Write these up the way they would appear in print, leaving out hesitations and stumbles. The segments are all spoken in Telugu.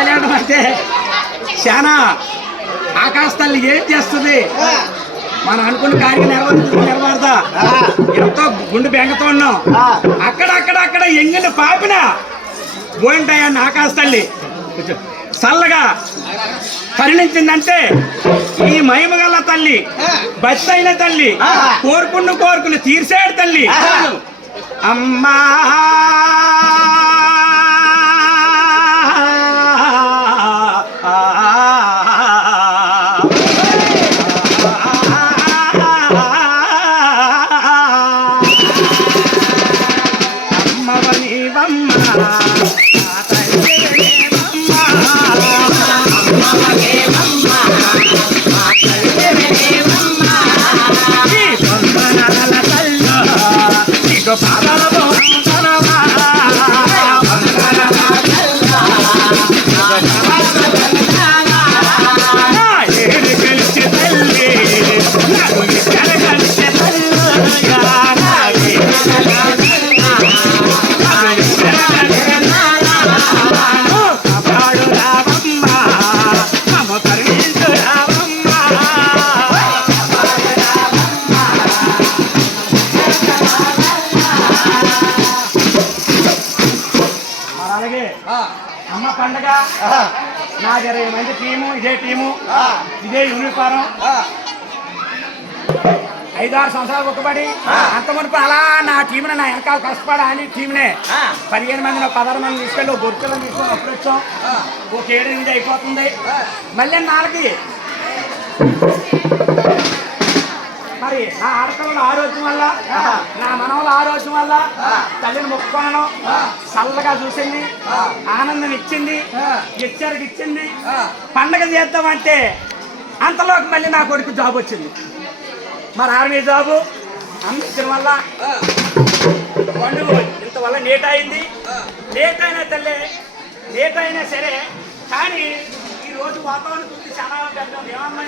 కళ్యాణం అంటే చాలా ఆకాశ తల్లి ఏం చేస్తుంది, మనం అనుకున్న కార్యం నెరవేరుతా ఎంతో గుండె బెంగతో ఉన్నాం. అక్కడ ఎంగిన పాపిన పోయింటాయన్న ఆకాశ తల్లి చల్లగా కరుణించిందంటే ఈ మహిమగల తల్లి, భక్తి అయిన తల్లి, కోరుకున్న తీర్చేడు తల్లి అమ్మా. అమ్మ పండగ నాకు 20 మంది టీము, ఇదే యూనిఫారం. 5-6 సంవత్సరాలు ఒక్కబడి అంత మునుపు అలా నా టీంని నా వెనకాల కష్టపడ అని టీంనే 15 మంది 16 మంది తీసుకెళ్ళి గొర్రెలను తీసుకొని అప్పుడు వచ్చాం. ఒక 7-8 అయిపోతుంది. మళ్ళీ 4కి మరి నా ఆడపిల్లల ఆరోగ్యం వల్ల, నా మనవల ఆరోగ్యం వల్ల తల్లిని మొక్కుకోవడం చల్లగా చూసింది, ఆనందం ఇచ్చింది, ఇచ్చింది. పండగ చేద్దామంటే అంతలోకి మళ్ళీ నా కొడుకు జాబ్ వచ్చింది. మరి ఆర్మీ జాబు అందించడం వల్ల పండుగ ఇంతవల్ల లేట్ అయింది. లేట్ అయినా తల్లి, లేట్ అయినా సరే కానీ ఈరోజు వాతావరణం చూసి చాలా పెద్ద ఏమన్నా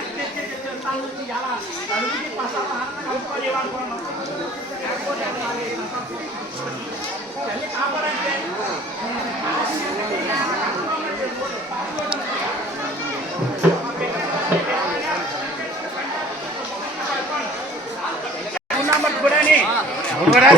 చాలా కలుగుకి పసాలు ఆనందంగా కలుపుకోలేమనుకున్నాం. లేకపోతే తల్లి కాపాడంటే కూడా